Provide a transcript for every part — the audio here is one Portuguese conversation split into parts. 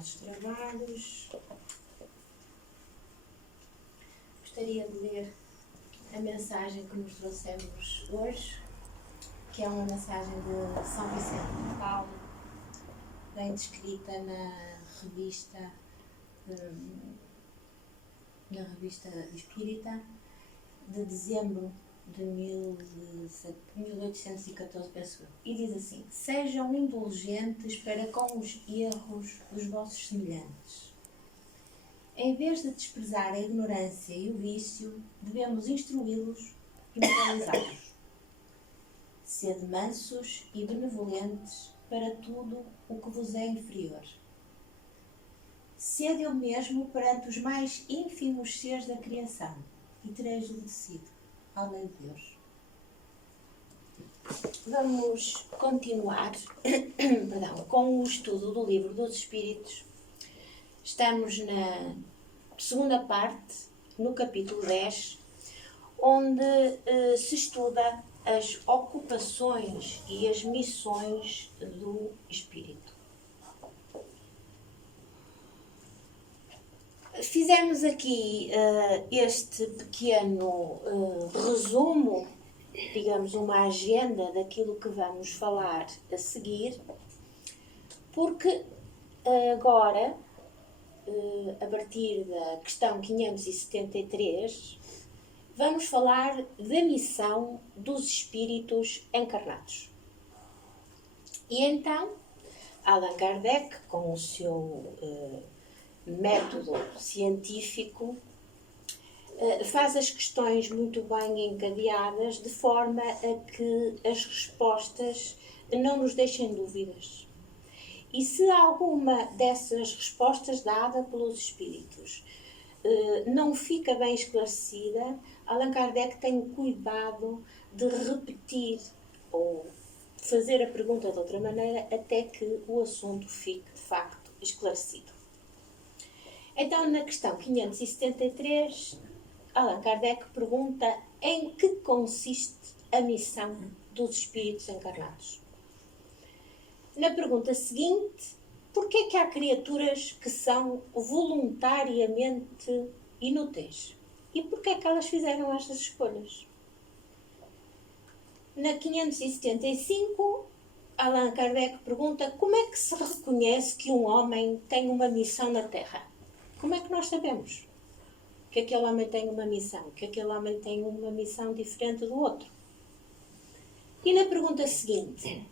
nossos trabalhos. Gostaria de ler a mensagem que nos trouxemos hoje, que é uma mensagem de São Vicente de Paulo, bem descrita na revista Espírita, de dezembro de 1814, penso eu. E diz assim: sejam indulgentes para com os erros dos vossos semelhantes. Em vez de desprezar a ignorância e o vício, devemos instruí-los e moralizá-los. Sede mansos e benevolentes para tudo o que vos é inferior. Sede o mesmo perante os mais ínfimos seres da criação, e tereis obedecido ao lei de Deus. Vamos continuar com o estudo do Livro dos Espíritos. Estamos na segunda parte, no capítulo 10, onde se estuda as ocupações e as missões do Espírito. Fizemos aqui este pequeno resumo, digamos uma agenda daquilo que vamos falar a seguir, porque agora, a partir da questão 573, vamos falar da missão dos espíritos encarnados. E então, Allan Kardec, com o seu método científico, faz as questões muito bem encadeadas, de forma a que as respostas não nos deixem dúvidas. E se alguma dessas respostas dada pelos espíritos não fica bem esclarecida, Allan Kardec tem o cuidado de repetir ou fazer a pergunta de outra maneira até que o assunto fique de facto esclarecido. Então, na questão 573, Allan Kardec pergunta em que consiste a missão dos espíritos encarnados. Na pergunta seguinte, porquê é que há criaturas que são voluntariamente inúteis? E porquê é que elas fizeram estas escolhas? Na 575, Allan Kardec pergunta como é que se reconhece que um homem tem uma missão na Terra? Como é que nós sabemos que aquele homem tem uma missão, que aquele homem tem uma missão diferente do outro? E na pergunta seguinte,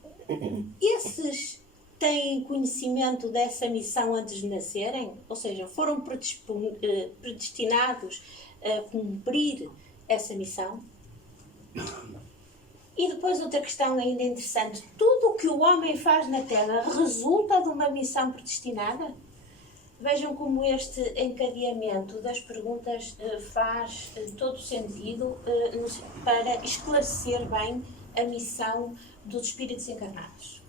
esses têm conhecimento dessa missão antes de nascerem? Ou seja, foram predestinados a cumprir essa missão? E depois outra questão ainda interessante, tudo o que o homem faz na Terra resulta de uma missão predestinada? Vejam como este encadeamento das perguntas faz todo sentido para esclarecer bem a missão dos espíritos encarnados.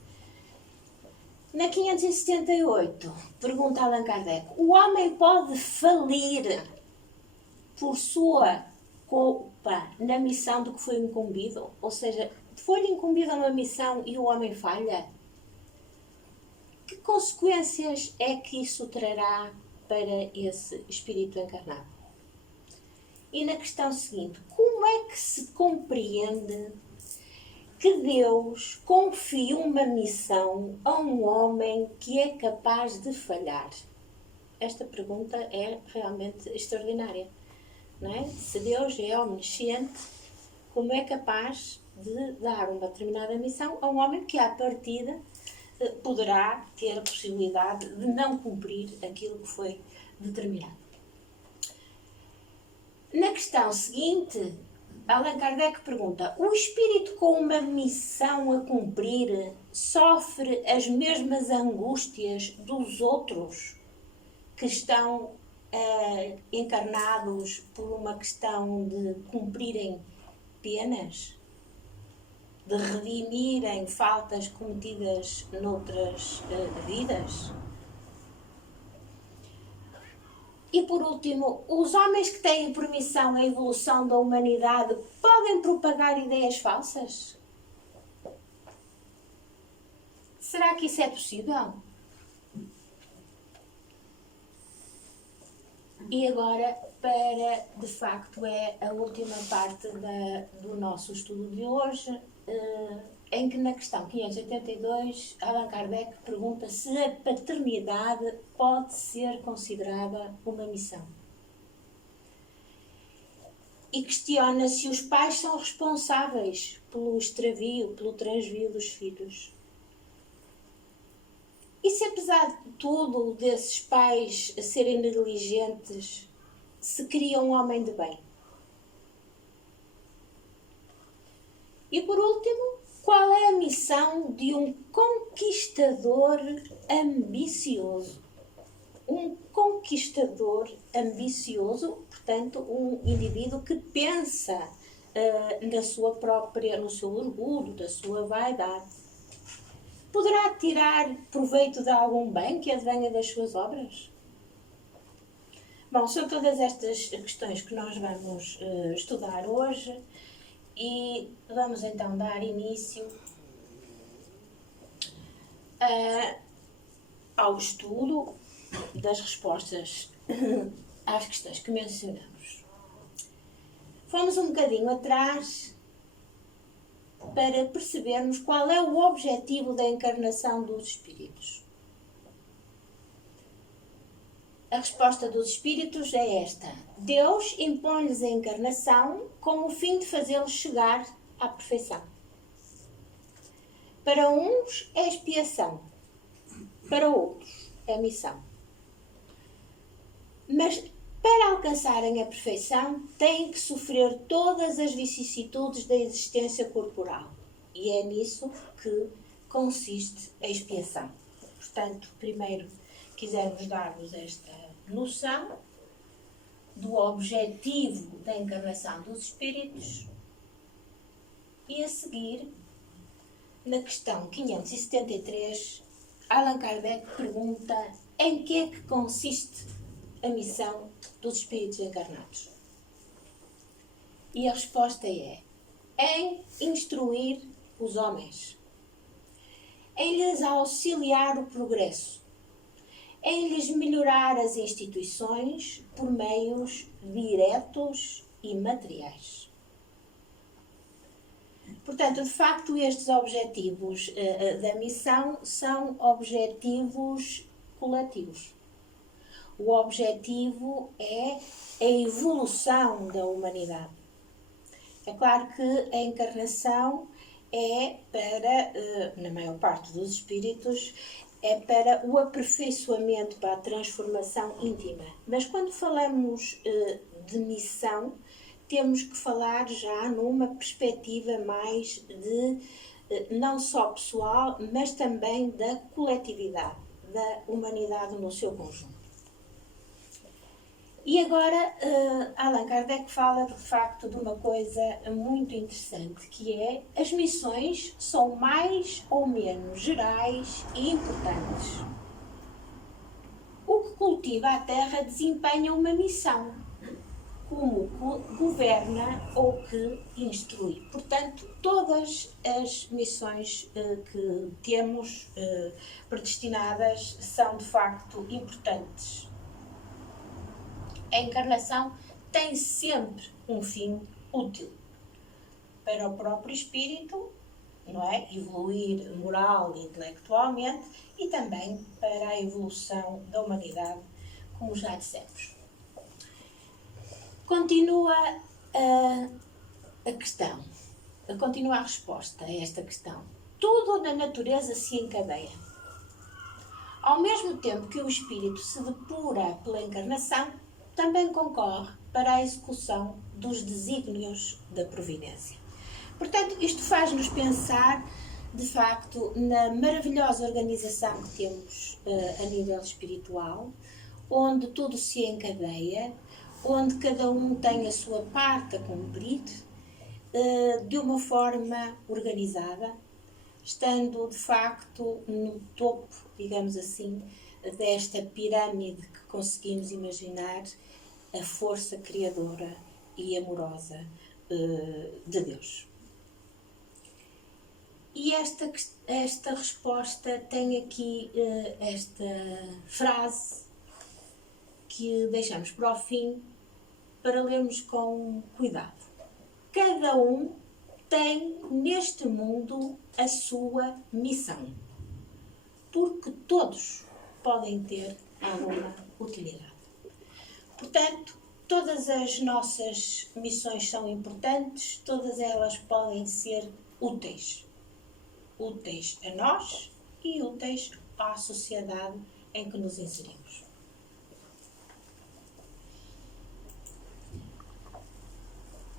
Na 578, pergunta Allan Kardec, o homem pode falir por sua culpa na missão do que foi incumbido? Ou seja, foi-lhe incumbida uma missão e o homem falha? Que consequências é que isso trará para esse espírito encarnado? E na questão seguinte, como é que se compreende que Deus confie uma missão a um homem que é capaz de falhar? Esta pergunta é realmente extraordinária, não é? Se Deus é omnisciente, como é capaz de dar uma determinada missão a um homem que, à partida, poderá ter a possibilidade de não cumprir aquilo que foi determinado? Na questão seguinte, Allan Kardec pergunta, o espírito com uma missão a cumprir sofre as mesmas angústias dos outros que estão encarnados por uma questão de cumprirem penas? De redimirem faltas cometidas noutras vidas? E por último, os homens que têm por missão a evolução da humanidade podem propagar ideias falsas? Será que isso é possível? E agora, para, de facto, é a última parte do nosso estudo de hoje, em que na questão 582, Allan Kardec pergunta se a paternidade pode ser considerada uma missão. E questiona se os pais são responsáveis pelo extravio, pelo transvio dos filhos. E se, apesar de tudo, desses pais serem negligentes, se cria um homem de bem? E por último, qual é a missão de um conquistador ambicioso? Um conquistador ambicioso, portanto, um indivíduo que pensa na sua própria, no seu orgulho, da sua vaidade. Poderá tirar proveito de algum bem que advenha das suas obras? Bom, são todas estas questões que nós vamos estudar hoje e vamos então dar início ao estudo das respostas às questões que mencionamos. Fomos um bocadinho atrás para percebermos qual é o objetivo da encarnação dos espíritos. A resposta dos espíritos é esta: Deus impõe-lhes a encarnação com o fim de fazê-los chegar à perfeição. Para uns é expiação, para outros é missão. Mas para alcançarem a perfeição, têm que sofrer todas as vicissitudes da existência corporal. E é nisso que consiste a expiação. Portanto, primeiro quisermos dar-vos esta noção do objetivo da encarnação dos espíritos e a seguir, na questão 573, Allan Kardec pergunta em que é que consiste a missão dos espíritos encarnados. E a resposta é: em instruir os homens, em lhes auxiliar o progresso, em lhes melhorar as instituições por meios diretos e materiais. Portanto, de facto, estes objetivos da missão são objetivos coletivos. O objetivo é a evolução da humanidade. É claro que a encarnação é para, na maior parte dos espíritos, é para o aperfeiçoamento, para a transformação íntima. Mas quando falamos de missão, temos que falar já numa perspectiva mais de não só pessoal, mas também da coletividade, da humanidade no seu conjunto. E agora, Allan Kardec fala de facto de uma coisa muito interessante, que é: as missões são mais ou menos gerais e importantes. O que cultiva a terra desempenha uma missão, como governa ou que instrui. Portanto, todas as missões que temos predestinadas são de facto importantes. A encarnação tem sempre um fim útil para o próprio espírito, não é? Evoluir moral e intelectualmente, e também para a evolução da humanidade, como já dissemos. Continua a questão, continua a resposta a esta questão. Tudo na natureza se encadeia. Ao mesmo tempo que o espírito se depura pela encarnação, também concorre para a execução dos desígnios da providência. Portanto, isto faz-nos pensar, de facto, na maravilhosa organização que temos a nível espiritual, onde tudo se encadeia, onde cada um tem a sua parte a cumprir, de uma forma organizada, estando, de facto, no topo, digamos assim, desta pirâmide que conseguimos imaginar, a força criadora e amorosa de Deus. E esta resposta tem aqui esta frase que deixamos para o fim para lermos com cuidado. Cada um tem neste mundo a sua missão, porque todos podem ter alguma utilidade. Portanto, todas as nossas missões são importantes, todas elas podem ser úteis. Úteis a nós e úteis à sociedade em que nos inserimos.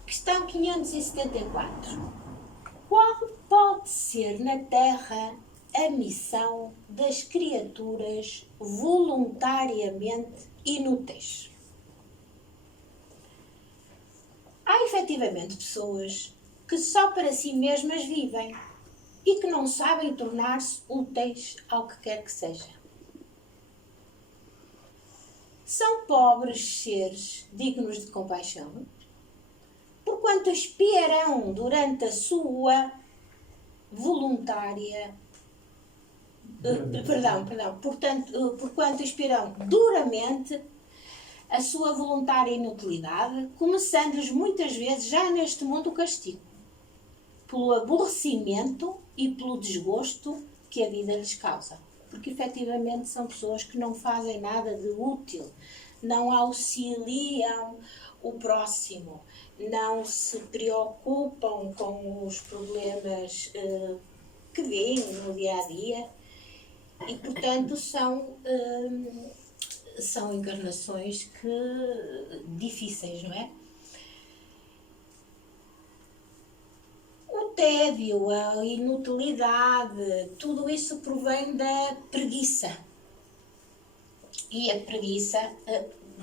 Questão 574. Qual pode ser na Terra a missão das criaturas voluntariamente inúteis? Há efetivamente pessoas que só para si mesmas vivem e que não sabem tornar-se úteis ao que quer que seja. São pobres seres dignos de compaixão, porquanto espiarão durante a sua porquanto espiarão duramente a sua voluntária inutilidade, começando-lhes muitas vezes já neste mundo o castigo, pelo aborrecimento e pelo desgosto que a vida lhes causa. Porque efetivamente são pessoas que não fazem nada de útil, não auxiliam o próximo, não se preocupam com os problemas que vêm no dia a dia e, portanto, são encarnações difíceis, não é? O tédio, a inutilidade, tudo isso provém da preguiça. E a preguiça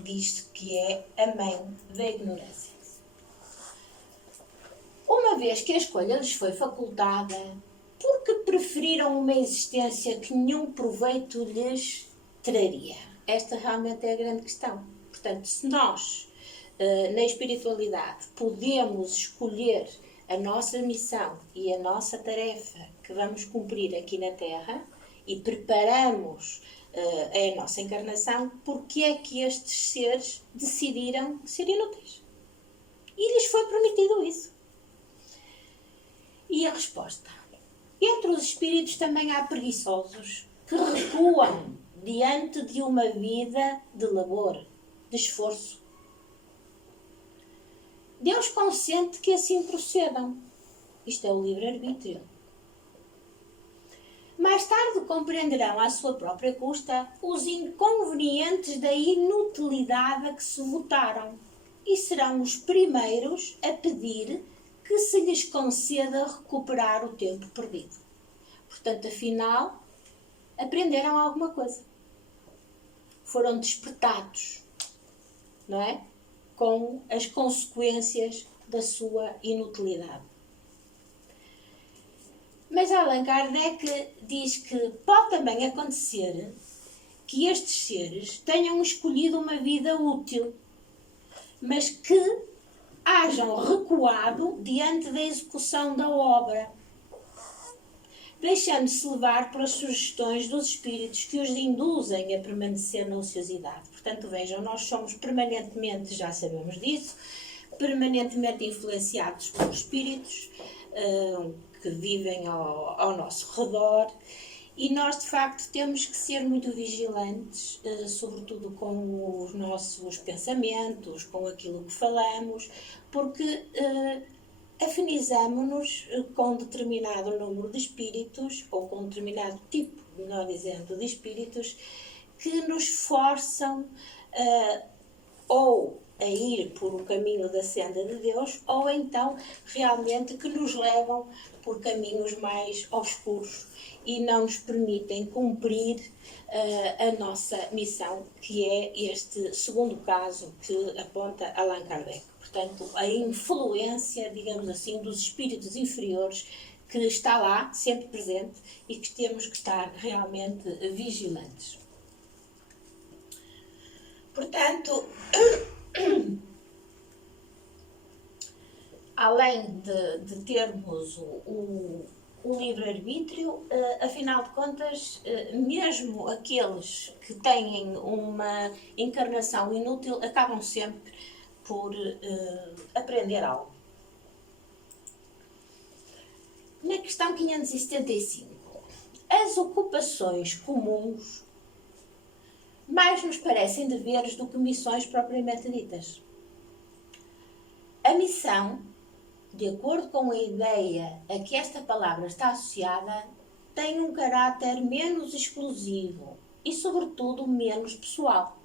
diz-se que é a mãe da ignorância. Uma vez que a escolha lhes foi facultada, porque preferiram uma existência que nenhum proveito lhes traria? Esta realmente é a grande questão. Portanto, se nós, na espiritualidade, podemos escolher a nossa missão e a nossa tarefa que vamos cumprir aqui na Terra e preparamos a nossa encarnação, porque é que estes seres decidiram ser inúteis? E lhes foi permitido isso. E a resposta? Entre os espíritos também há preguiçosos que recuam diante de uma vida de labor, de esforço. Deus consente que assim procedam. Isto é o livre-arbítrio. Mais tarde compreenderão à sua própria custa os inconvenientes da inutilidade a que se votaram e serão os primeiros a pedir que se lhes conceda recuperar o tempo perdido. Portanto, afinal, aprenderam alguma coisa. Foram despertados, não é? Com as consequências da sua inutilidade. Mas Allan Kardec diz que pode também acontecer que estes seres tenham escolhido uma vida útil, mas que hajam recuado diante da execução da obra, deixando-se levar pelas sugestões dos espíritos que os induzem a permanecer na ociosidade. Portanto, vejam, nós somos permanentemente, já sabemos disso, permanentemente influenciados por espíritos que vivem ao nosso redor, e nós, de facto, temos que ser muito vigilantes, sobretudo com os nossos pensamentos, com aquilo que falamos, porque afinizamos-nos com determinado número de espíritos, ou com determinado tipo, melhor dizendo, de espíritos, que nos forçam ou a ir por o caminho da senda de Deus, ou então realmente que nos levam por caminhos mais obscuros e não nos permitem cumprir a nossa missão, que é este segundo caso que aponta Allan Kardec. Portanto, a influência, digamos assim, dos espíritos inferiores que está lá, sempre presente, e que temos que estar realmente vigilantes. Portanto, além de termos o o livre-arbítrio, afinal de contas, mesmo aqueles que têm uma encarnação inútil acabam sempre por aprender algo. Na questão 575, as ocupações comuns mais nos parecem deveres do que missões propriamente ditas. A missão, de acordo com a ideia a que esta palavra está associada, tem um caráter menos exclusivo e, sobretudo, menos pessoal.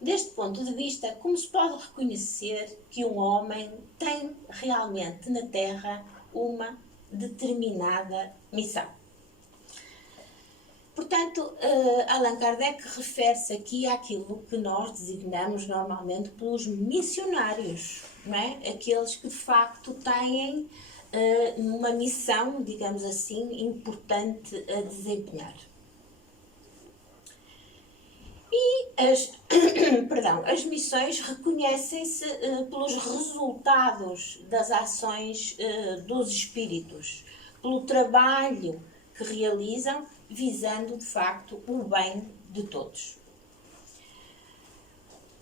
Deste ponto de vista, como se pode reconhecer que um homem tem realmente na Terra uma determinada missão? Portanto, Allan Kardec refere-se aqui àquilo que nós designamos normalmente pelos missionários, não é? Aqueles que de facto têm uma missão, digamos assim, importante a desempenhar. E as missões reconhecem-se pelos resultados das ações dos espíritos, pelo trabalho que realizam, visando de facto o bem de todos.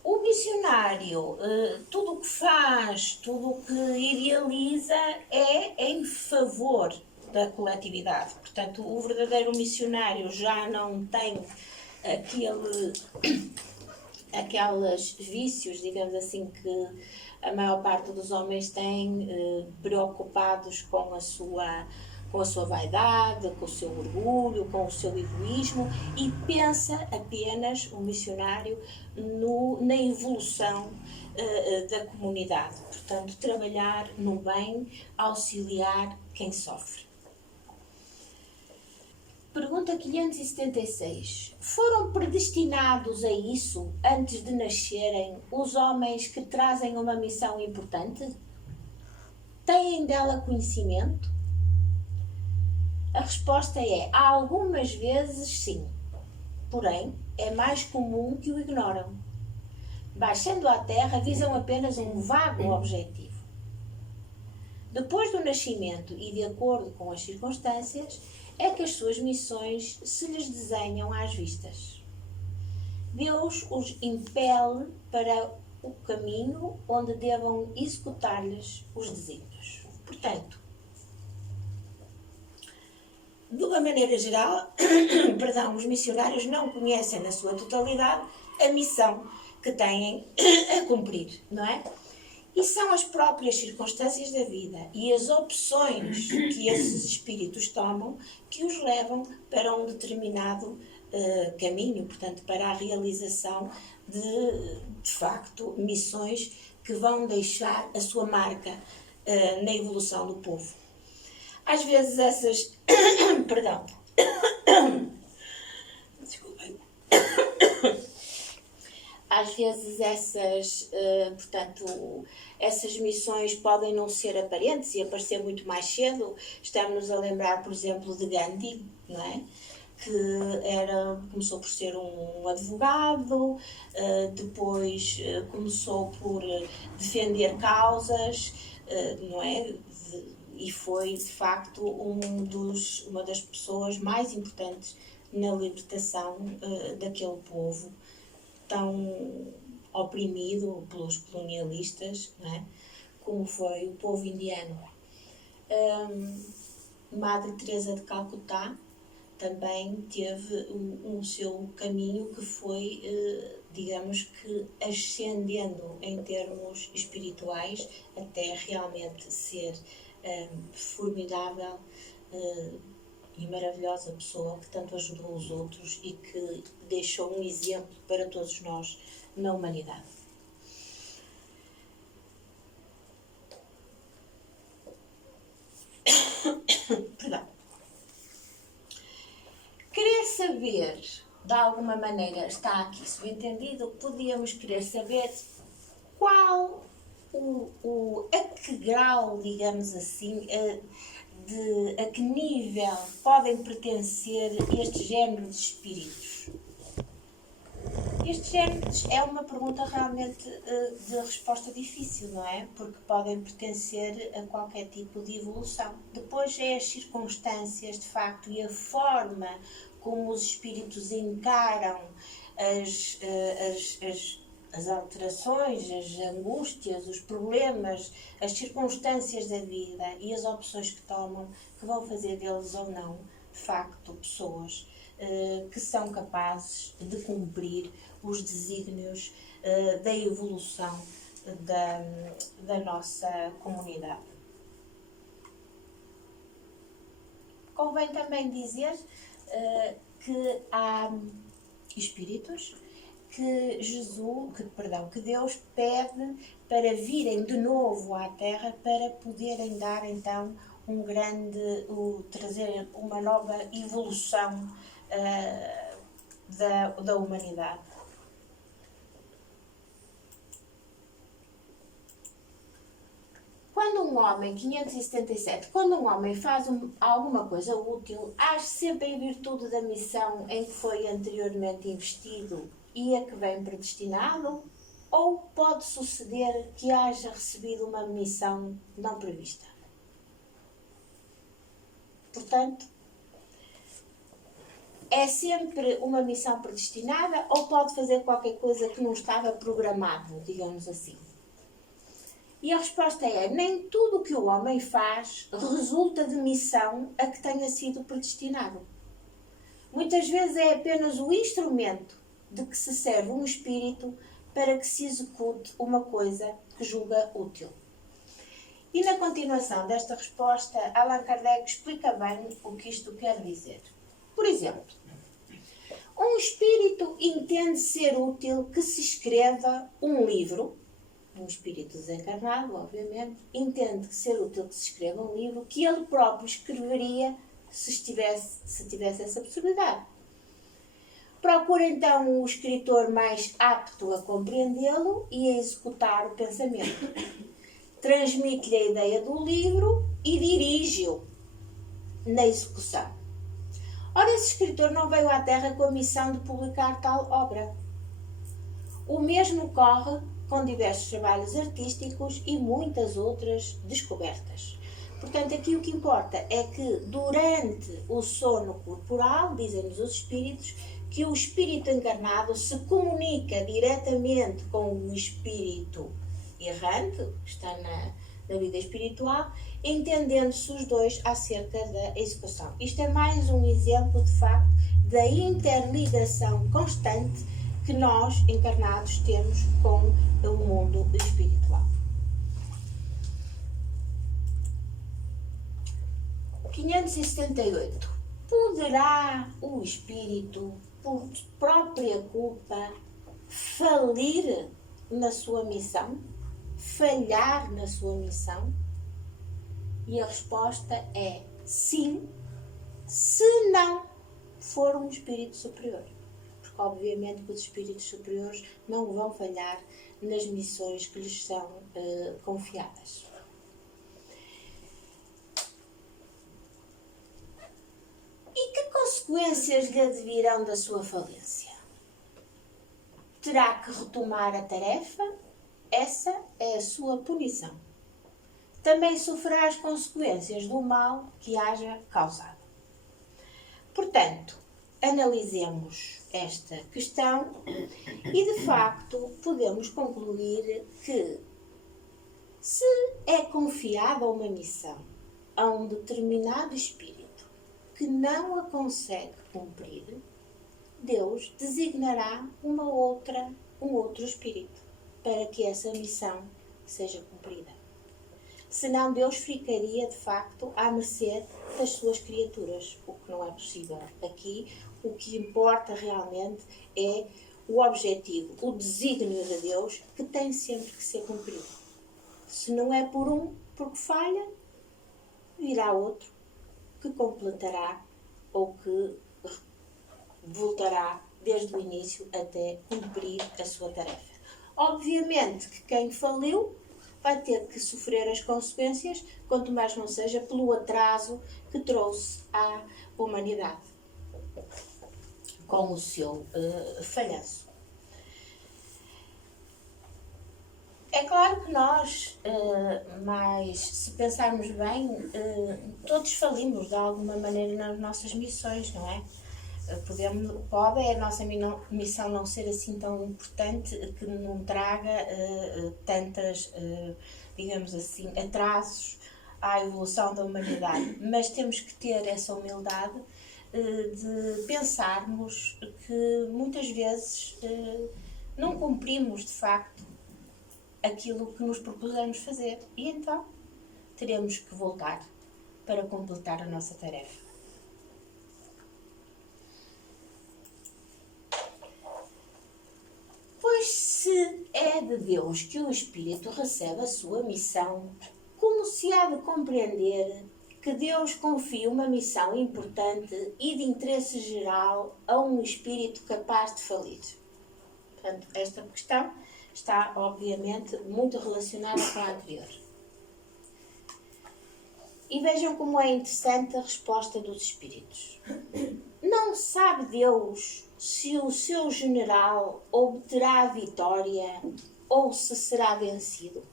O missionário, tudo o que faz, tudo o que idealiza é em favor da coletividade. Portanto, o verdadeiro missionário já não tem aqueles vícios, digamos assim, que a maior parte dos homens têm, preocupados com a sua vaidade, com o seu orgulho, com o seu egoísmo, e pensa apenas, o missionário, na evolução da comunidade. Portanto, trabalhar no bem, auxiliar quem sofre. Pergunta 576. Foram predestinados a isso antes de nascerem os homens que trazem uma missão importante? Têm dela conhecimento? A resposta é, algumas vezes sim, porém é mais comum que o ignoram. Baixando à Terra, visam apenas um vago objetivo. Depois do nascimento e de acordo com as circunstâncias, é que as suas missões se lhes desenham às vistas. Deus os impele para o caminho onde devam executar-lhes os desígnios. Portanto, de uma maneira geral, os missionários não conhecem na sua totalidade a missão que têm a cumprir, não é? E são as próprias circunstâncias da vida e as opções que esses espíritos tomam que os levam para um determinado caminho, portanto, para a realização de facto, missões que vão deixar a sua marca na evolução do povo. Às vezes essas... Desculpem. Às vezes essas missões podem não ser aparentes e aparecer muito mais cedo. Estamos-nos a lembrar, por exemplo, de Gandhi, não é? Que começou por ser um advogado, depois começou por defender causas, não é? E foi, de facto, uma das pessoas mais importantes na libertação daquele povo tão oprimido pelos colonialistas, não é? Como foi o povo indiano. Madre Teresa de Calcutá também teve o seu caminho que foi, digamos que, ascendendo em termos espirituais até realmente ser formidável e maravilhosa pessoa que tanto ajudou os outros e que deixou um exemplo para todos nós na humanidade. Perdão. Querer saber, de alguma maneira, está aqui subentendido, podíamos querer saber qual a que grau, digamos assim, a que nível podem pertencer este género de espíritos. Estes genes é uma pergunta realmente de resposta difícil, não é? Porque podem pertencer a qualquer tipo de evolução. Depois é as circunstâncias, de facto, e a forma como os espíritos encaram as alterações, as angústias, os problemas, as circunstâncias da vida e as opções que tomam, que vão fazer deles ou não, de facto, pessoas que são capazes de cumprir os desígnios da evolução da nossa comunidade. Convém também dizer que há espíritos que Deus pede para virem de novo à Terra para poderem dar então trazer uma nova evolução da humanidade. Quando um homem, 577, quando um homem faz alguma coisa útil, age sempre em virtude da missão em que foi anteriormente investido e a que vem predestinado? Ou pode suceder que haja recebido uma missão não prevista? Portanto, é sempre uma missão predestinada ou pode fazer qualquer coisa que não estava programado, digamos assim? E a resposta é: nem tudo o que o homem faz resulta de missão a que tenha sido predestinado. Muitas vezes é apenas o instrumento de que se serve um espírito para que se execute uma coisa que julga útil. E na continuação desta resposta, Allan Kardec explica bem o que isto quer dizer. Por exemplo, um espírito entende ser útil que se escreva um livro. Um espírito desencarnado, obviamente, entende ser útil que se escreva um livro que ele próprio escreveria se tivesse essa possibilidade. Procura então o escritor mais apto a compreendê-lo e a executar o pensamento. Transmite-lhe a ideia do livro e dirige-o na execução. Ora, esse escritor não veio à Terra com a missão de publicar tal obra. O mesmo ocorre com diversos trabalhos artísticos e muitas outras descobertas. Portanto, aqui o que importa é que durante o sono corporal, dizem-nos os espíritos, que o espírito encarnado se comunica diretamente com o espírito errante, que está na vida espiritual, entendendo-se os dois acerca da execução. Isto é mais um exemplo, de facto, da interligação constante que nós, encarnados, temos com o mundo espiritual. 578. Poderá o espírito, por própria culpa, falir na sua missão? Falhar na sua missão? E a resposta é sim, se não for um espírito superior. Porque obviamente que os espíritos superiores não vão falhar nas missões que lhes são confiadas. E que consequências lhe advirão da sua falência? Terá que retomar a tarefa? Essa é a sua punição. Também sofrerá as consequências do mal que haja causado. Portanto, analisemos esta questão e, de facto, podemos concluir que, se é confiada uma missão a um determinado espírito que não a consegue cumprir, Deus designará um outro espírito para que essa missão seja cumprida. Senão Deus ficaria, de facto, à mercê das suas criaturas, o que não é possível. Aqui, o que importa realmente é o objetivo, o desígnio de Deus, que tem sempre que ser cumprido. Se não é por um, porque falha, virá outro que completará ou que voltará desde o início até cumprir a sua tarefa. Obviamente que quem faliu vai ter que sofrer as consequências, quanto mais não seja pelo atraso que trouxe à humanidade com o seu falhanço. É claro que nós, mas se pensarmos bem, todos falimos de alguma maneira nas nossas missões, não é? Pode a nossa missão não ser assim tão importante que não traga tantas, digamos assim, atrasos à evolução da humanidade, mas temos que ter essa humildade de pensarmos que muitas vezes não cumprimos de facto aquilo que nos propusemos fazer e então teremos que voltar para completar a nossa tarefa. Pois se é de Deus que o Espírito recebe a sua missão, como se há de compreender que Deus confia uma missão importante e de interesse geral a um Espírito capaz de falir? Portanto, esta questão está, obviamente, muito relacionada com a anterior. E vejam como é interessante a resposta dos Espíritos. Não sabe Deus se o seu general obterá a vitória ou se será vencido?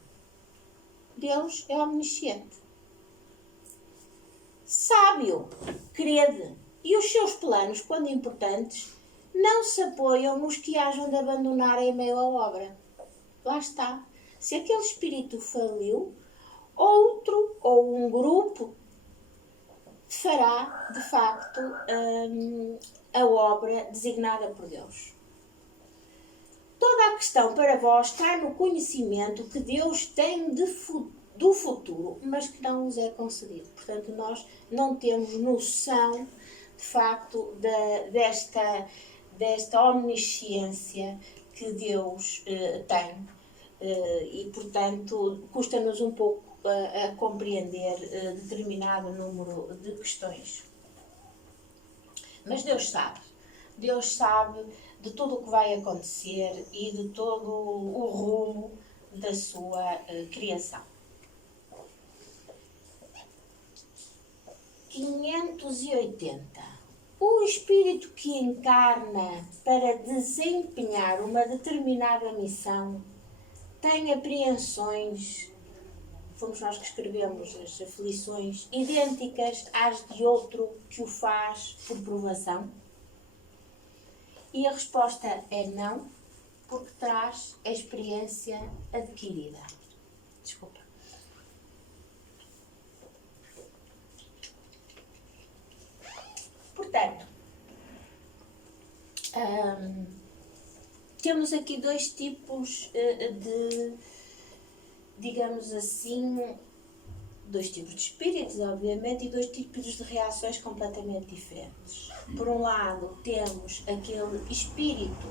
Deus é omnisciente. Sabe-o, crede, e os seus planos, quando importantes, não se apoiam nos que hajam de abandonar em meio à obra. Lá está. Se aquele espírito faliu, outro ou um grupo fará, de facto, a obra designada por Deus. Toda a questão para vós está no conhecimento que Deus tem do futuro, mas que não nos é concedido. Portanto, nós não temos noção, de facto, desta omnisciência que Deus tem. E, portanto, custa-nos um pouco a compreender determinado número de questões. Mas Deus sabe. Deus sabe de tudo o que vai acontecer e de todo o rumo da sua criação. 580. O espírito que encarna para desempenhar uma determinada missão tem apreensões, fomos nós que escrevemos as aflições, idênticas às de outro que o faz por provação? E a resposta é não, porque traz a experiência adquirida. Desculpa. Portanto, temos aqui dois tipos de, digamos assim, dois tipos de espíritos, obviamente, e dois tipos de reações completamente diferentes. Por um lado, temos aquele espírito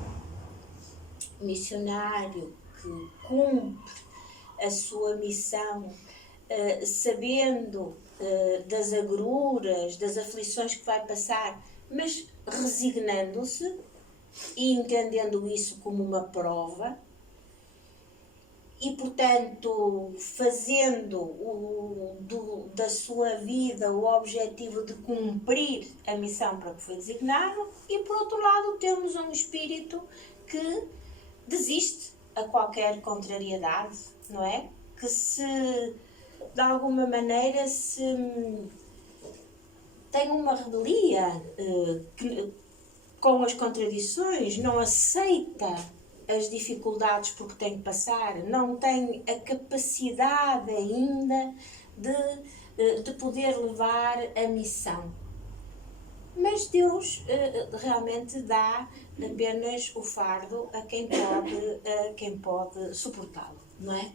missionário que cumpre a sua missão, sabendo das agruras, das aflições que vai passar, mas resignando-se e entendendo isso como uma prova, e, portanto, fazendo da sua vida o objetivo de cumprir a missão para que foi designado. E, por outro lado, temos um espírito que desiste a qualquer contrariedade, não é? Que de alguma maneira, tem uma rebeldia com as contradições, não aceita as dificuldades porque tem que passar, não tem a capacidade ainda de poder levar a missão. Mas Deus realmente dá apenas o fardo a quem pode suportá-lo, não é?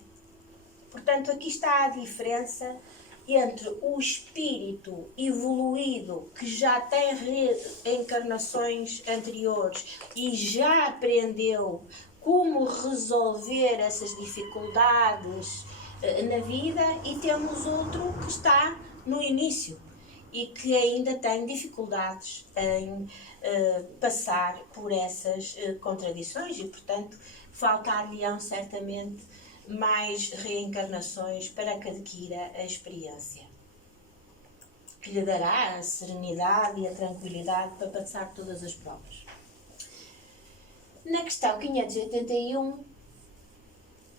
Portanto, aqui está a diferença entre o espírito evoluído, que já tem reencarnações anteriores e já aprendeu como resolver essas dificuldades na vida, e temos outro que está no início e que ainda tem dificuldades em passar por essas contradições e, portanto, faltar-lhe-ão certamente mais reencarnações para que adquira a experiência, que lhe dará a serenidade e a tranquilidade para passar todas as provas. Na questão 581,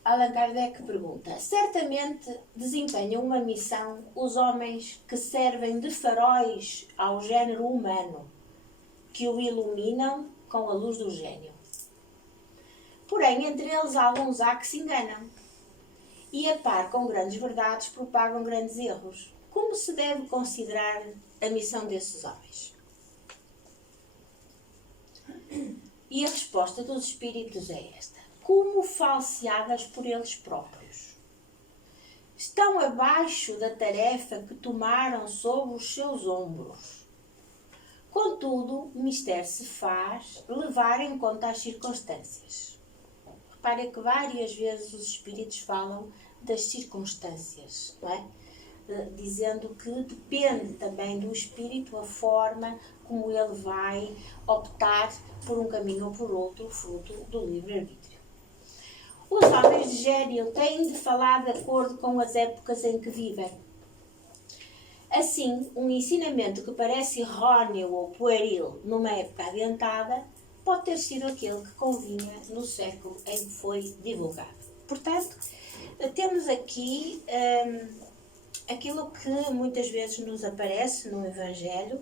Allan Kardec pergunta: certamente desempenham uma missão os homens que servem de faróis ao género humano, que o iluminam com a luz do gênio. Porém, entre eles alguns há que se enganam e, a par com grandes verdades, propagam grandes erros. Como se deve considerar a missão desses homens? E a resposta dos espíritos é esta: como falseadas por eles próprios. Estão abaixo da tarefa que tomaram sobre os seus ombros. Contudo, mister se faz levar em conta as circunstâncias. Repare que várias vezes os espíritos falam das circunstâncias, não é? Dizendo que depende também do espírito a forma como ele vai optar por um caminho ou por outro, fruto do livre-arbítrio. Os homens de gênio têm de falar de acordo com as épocas em que vivem. Assim, um ensinamento que parece errôneo ou pueril numa época adiantada pode ter sido aquele que convinha no século em que foi divulgado. Portanto, temos aqui aquilo que muitas vezes nos aparece no Evangelho,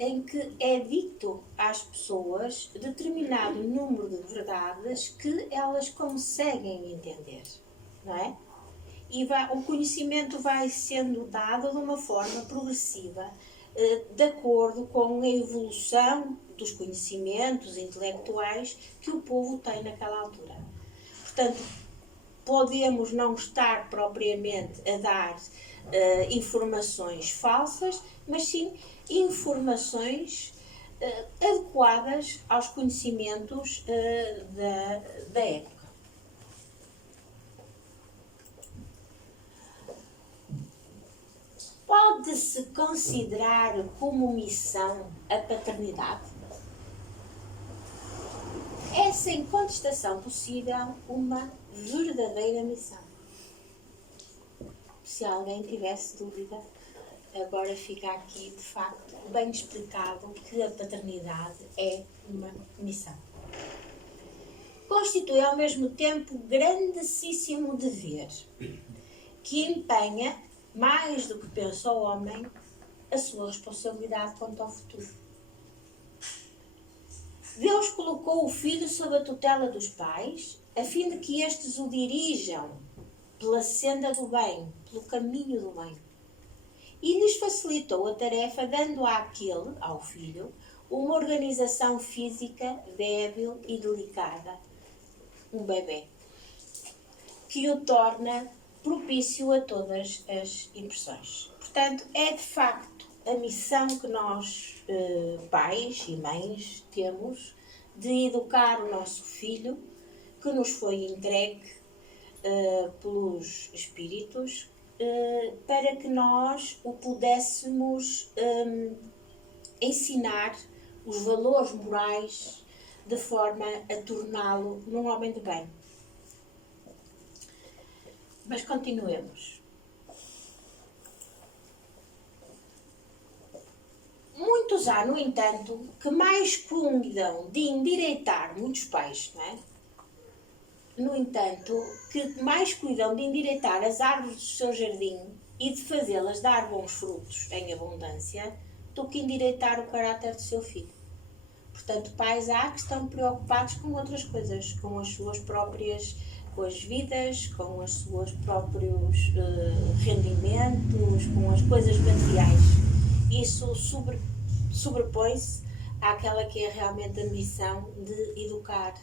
em que é dito às pessoas determinado número de verdades que elas conseguem entender, não é? E o conhecimento vai sendo dado de uma forma progressiva, de acordo com a evolução dos conhecimentos intelectuais que o povo tem naquela altura. Portanto, podemos não estar propriamente a dar informações falsas, mas sim informações adequadas aos conhecimentos da época. Pode-se considerar como missão a paternidade? É sem contestação possível uma verdadeira missão. Se alguém tivesse dúvida, agora fica aqui de facto bem explicado que a paternidade é uma missão. Constitui ao mesmo tempo grandíssimo dever, que empenha, mais do que pensa o homem, a sua responsabilidade quanto ao futuro. Deus colocou o filho sob a tutela dos pais, a fim de que estes o dirijam pela senda do bem, pelo caminho do bem. E lhes facilitou a tarefa dando àquele, ao filho, uma organização física débil e delicada, um bebê, que o torna propício a todas as impressões. Portanto, é de facto a missão que nós, pais e mães, temos de educar o nosso filho, que nos foi entregue pelos espíritos, para que nós o pudéssemos ensinar os valores morais de forma a torná-lo num homem de bem. Mas continuemos. Muitos há, no entanto, que mais cuidam de endireitar, muitos pais, não é? No entanto, que mais cuidam de endireitar as árvores do seu jardim e de fazê-las dar bons frutos em abundância, do que endireitar o caráter do seu filho. Portanto, pais há que estão preocupados com outras coisas, com as suas próprias vidas, com os seus próprios rendimentos, com as coisas materiais. Isso sobrepõe-se àquela que é realmente a missão de educar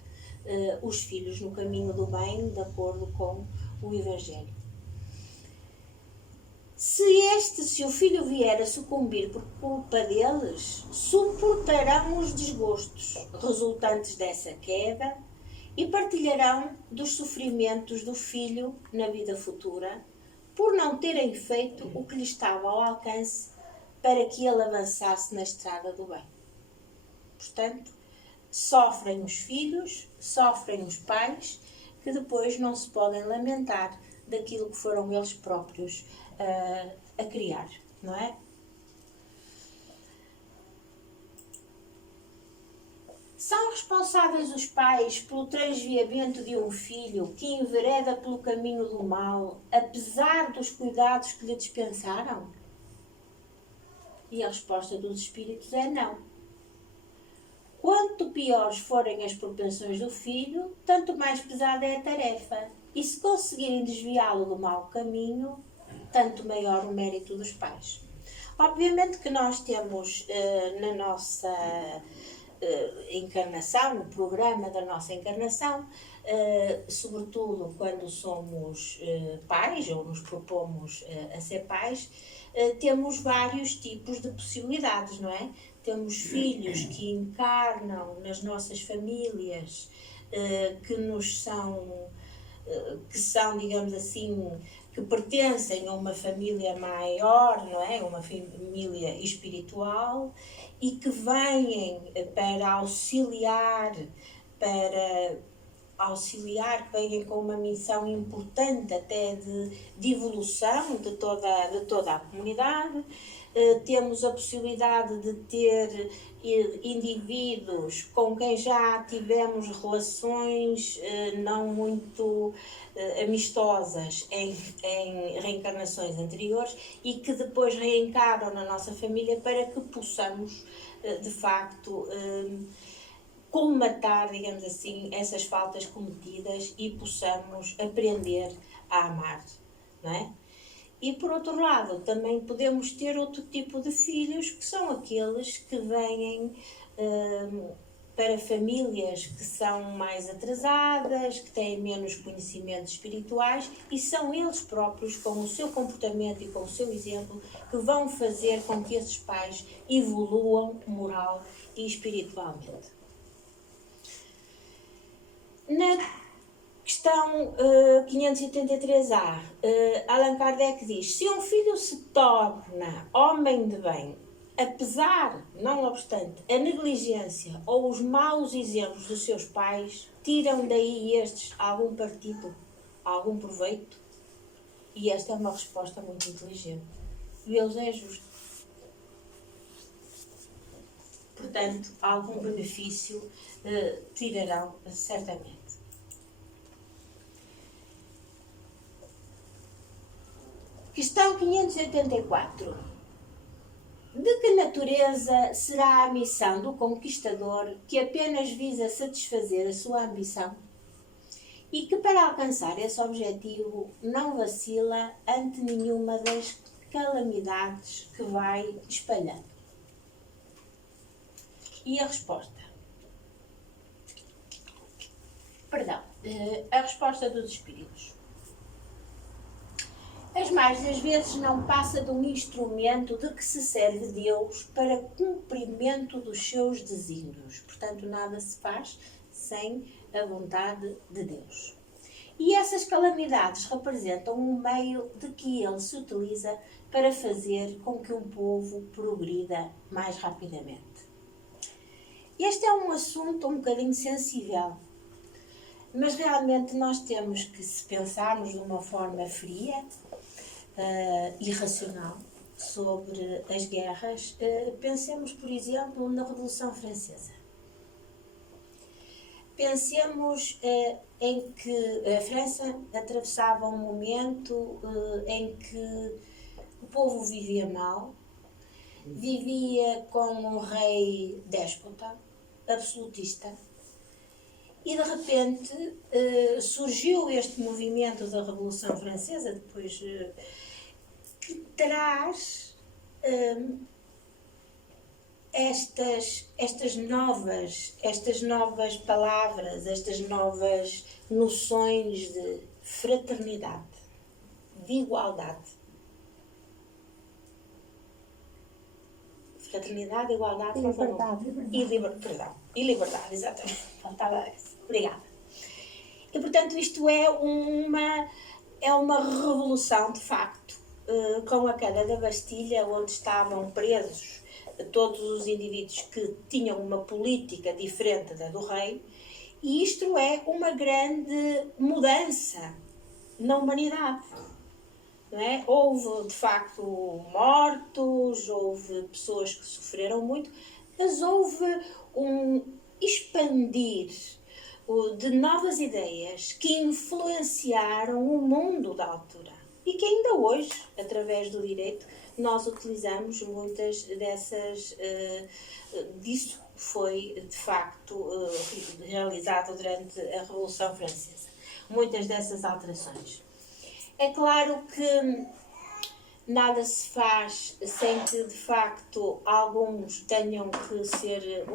os filhos no caminho do bem, de acordo com o Evangelho. Se o filho vier a sucumbir por culpa deles, suportarão os desgostos resultantes dessa queda e partilharão dos sofrimentos do filho na vida futura, por não terem feito o que lhe estava ao alcance para que ele avançasse na estrada do bem. Portanto, sofrem os filhos, sofrem os pais, que depois não se podem lamentar daquilo que foram eles próprios a criar, não é? São responsáveis os pais pelo transviamento de um filho que envereda pelo caminho do mal, apesar dos cuidados que lhe dispensaram? E a resposta dos espíritos é não. Quanto piores forem as propensões do filho, tanto mais pesada é a tarefa. E se conseguirem desviá-lo do mau caminho, tanto maior o mérito dos pais. Obviamente que nós temos na nossa encarnação, no programa da nossa encarnação, sobretudo quando somos pais ou nos propomos a ser pais, temos vários tipos de possibilidades, não é? Temos filhos que encarnam nas nossas famílias, que são, digamos assim, que pertencem a uma família maior, não é? Uma família espiritual, e que vêm para auxiliar, que vêm com uma missão importante até de evolução de toda a comunidade. Temos a possibilidade de ter indivíduos com quem já tivemos relações não muito amistosas em reencarnações anteriores e que depois reencarnam na nossa família para que possamos, de facto, colmatar, digamos assim, essas faltas cometidas e possamos aprender a amar, não é? E por outro lado, também podemos ter outro tipo de filhos, que são aqueles que vêm para famílias que são mais atrasadas, que têm menos conhecimentos espirituais, e são eles próprios, com o seu comportamento e com o seu exemplo, que vão fazer com que esses pais evoluam moral e espiritualmente. Na questão 583A, Allan Kardec diz: se um filho se torna homem de bem, apesar, não obstante, a negligência ou os maus exemplos dos seus pais, tiram daí estes algum partido, algum proveito? E esta é uma resposta muito inteligente. Deus é justo. Portanto, algum benefício tirarão certamente. Questão 584. De que natureza será a missão do conquistador que apenas visa satisfazer a sua ambição e que, para alcançar esse objetivo, não vacila ante nenhuma das calamidades que vai espalhando? E a resposta? A resposta dos espíritos. As mais das vezes não passa de um instrumento de que se serve Deus para cumprimento dos seus desígnios. Portanto, nada se faz sem a vontade de Deus. E essas calamidades representam um meio de que ele se utiliza para fazer com que um povo progrida mais rapidamente. Este é um assunto um bocadinho sensível, mas realmente nós temos que, se pensarmos de uma forma fria e racional sobre as guerras, pensemos, por exemplo, na Revolução Francesa. Pensemos em que a França atravessava um momento em que o povo vivia mal, vivia com um rei déspota, absolutista, e de repente surgiu este movimento da Revolução Francesa, depois que traz estas novas palavras, estas novas noções de fraternidade, de igualdade. Fraternidade, igualdade, e liberdade, exatamente. Faltava essa. Obrigada. E, portanto, isto é uma revolução, de facto, com a queda da Bastilha, onde estavam presos todos os indivíduos que tinham uma política diferente da do rei, e isto é uma grande mudança na humanidade. Não é? Houve, de facto, mortos, houve pessoas que sofreram muito, mas houve expandir de novas ideias que influenciaram o mundo da altura e que ainda hoje, através do direito, nós utilizamos muitas dessas, disso foi de facto realizado durante a Revolução Francesa. Muitas dessas alterações. É claro que nada se faz sem que de facto alguns tenham que ser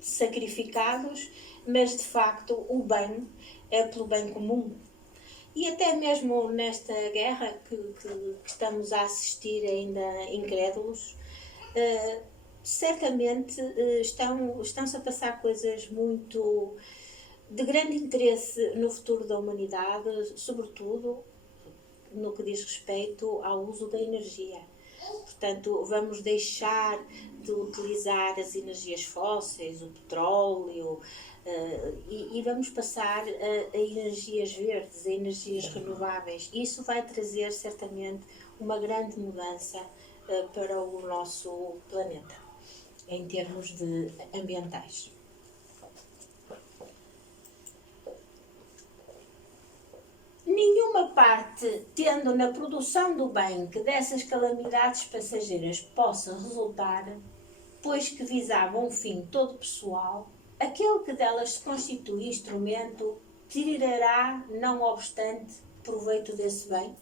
sacrificados, mas de facto o bem é pelo bem comum. E até mesmo nesta guerra que estamos a assistir ainda incrédulos, certamente estão-se a passar coisas muito de grande interesse no futuro da humanidade, sobretudo no que diz respeito ao uso da energia. Portanto, vamos deixar de utilizar as energias fósseis, o petróleo, e vamos passar a energias verdes, a energias renováveis. Isso vai trazer certamente uma grande mudança para o nosso planeta, em termos de ambientais. Nenhuma parte tendo na produção do bem que dessas calamidades passageiras possa resultar, pois que visavam um fim todo pessoal, aquele que delas se constitui instrumento tirará, não obstante, proveito desse bem?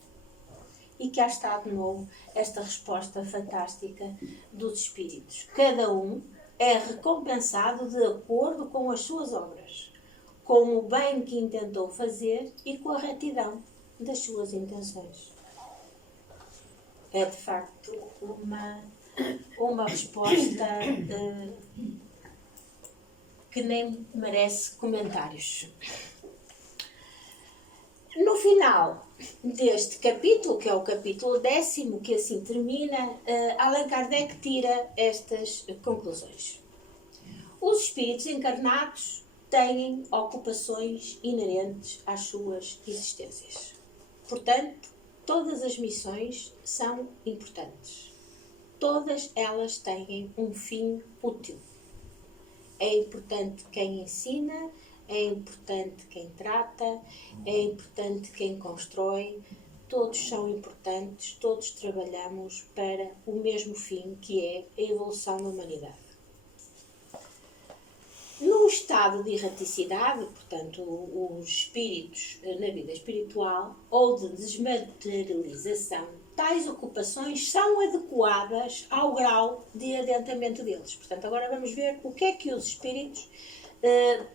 E cá está de novo esta resposta fantástica dos espíritos. Cada um é recompensado de acordo com as suas obras, com o bem que intentou fazer e com a retidão das suas intenções. É de facto uma resposta que nem merece comentários. No final deste capítulo, que é o capítulo 10º, que assim termina, Allan Kardec tira estas conclusões. Os espíritos encarnados têm ocupações inerentes às suas existências. Portanto, todas as missões são importantes. Todas elas têm um fim útil. É importante quem ensina, é importante quem trata, é importante quem constrói. Todos são importantes, todos trabalhamos para o mesmo fim, que é a evolução da humanidade. No estado de erraticidade, portanto, os espíritos na vida espiritual ou de desmaterialização, tais ocupações são adequadas ao grau de adiantamento deles. Portanto, agora vamos ver o que é que os espíritos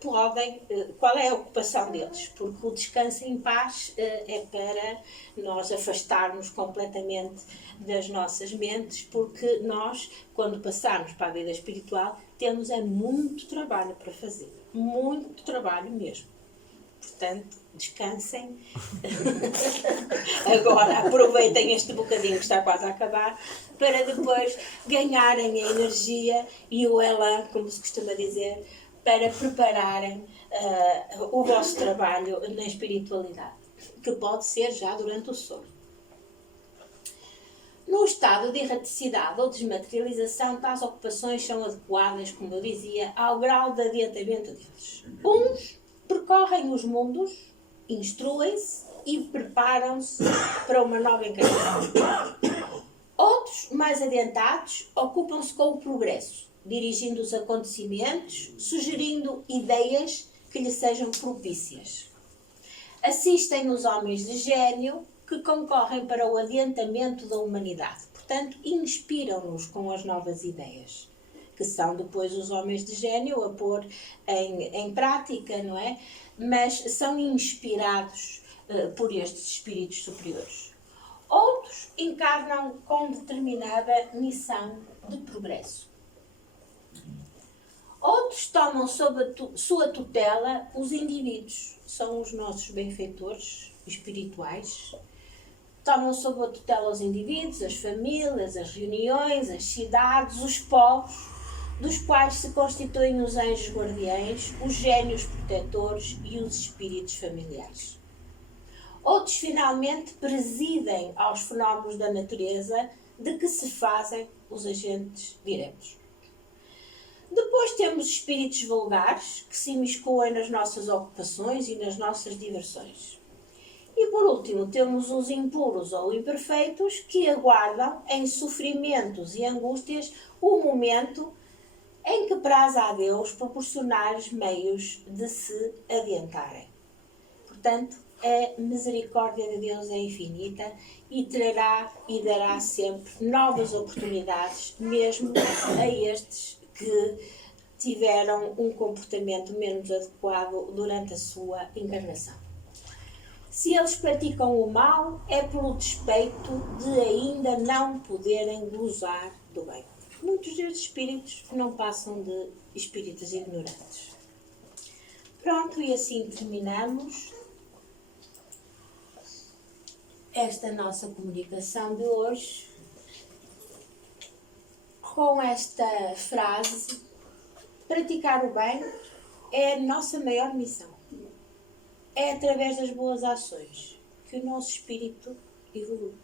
podem, qual é a ocupação deles, porque o descanso em paz é para nós afastarmos completamente das nossas mentes, porque nós, quando passarmos para a vida espiritual, temos muito trabalho para fazer, muito trabalho mesmo. Portanto, descansem. Agora aproveitem este bocadinho que está quase a acabar, para depois ganharem a energia e o elan, como se costuma dizer, para prepararem o vosso trabalho na espiritualidade, que pode ser já durante o sono. No estado de erraticidade ou desmaterialização, tais ocupações são adequadas, como eu dizia, ao grau de adiantamento deles. Uns percorrem os mundos, instruem-se e preparam-se para uma nova encarnação. Outros, mais adiantados, ocupam-se com o progresso, dirigindo os acontecimentos, sugerindo ideias que lhe sejam propícias. Assistem os homens de gênio que concorrem para o adiantamento da humanidade. Portanto, inspiram-nos com as novas ideias, que são depois os homens de gênio a pôr em prática, não é? Mas são inspirados por estes espíritos superiores. Outros encarnam com determinada missão de progresso. Outros tomam sob a sua tutela os indivíduos, são os nossos benfeitores espirituais. Tomam sob a tutela os indivíduos, as famílias, as reuniões, as cidades, os povos, dos quais se constituem os anjos guardiães, os gênios protetores e os espíritos familiares. Outros, finalmente, presidem aos fenómenos da natureza de que se fazem os agentes diretos. Depois temos espíritos vulgares que se imiscuem nas nossas ocupações e nas nossas diversões. E por último, temos os impuros ou imperfeitos que aguardam em sofrimentos e angústias o momento em que praza a Deus proporcionar-lhes meios de se adiantarem. Portanto, a misericórdia de Deus é infinita e trará e dará sempre novas oportunidades, mesmo a estes que tiveram um comportamento menos adequado durante a sua encarnação. Se eles praticam o mal, é pelo despeito de ainda não poderem gozar do bem. Muitos destes espíritos não passam de espíritos ignorantes. Pronto, e assim terminamos esta nossa comunicação de hoje com esta frase: praticar o bem é a nossa maior missão. É através das boas ações que o nosso espírito evolui.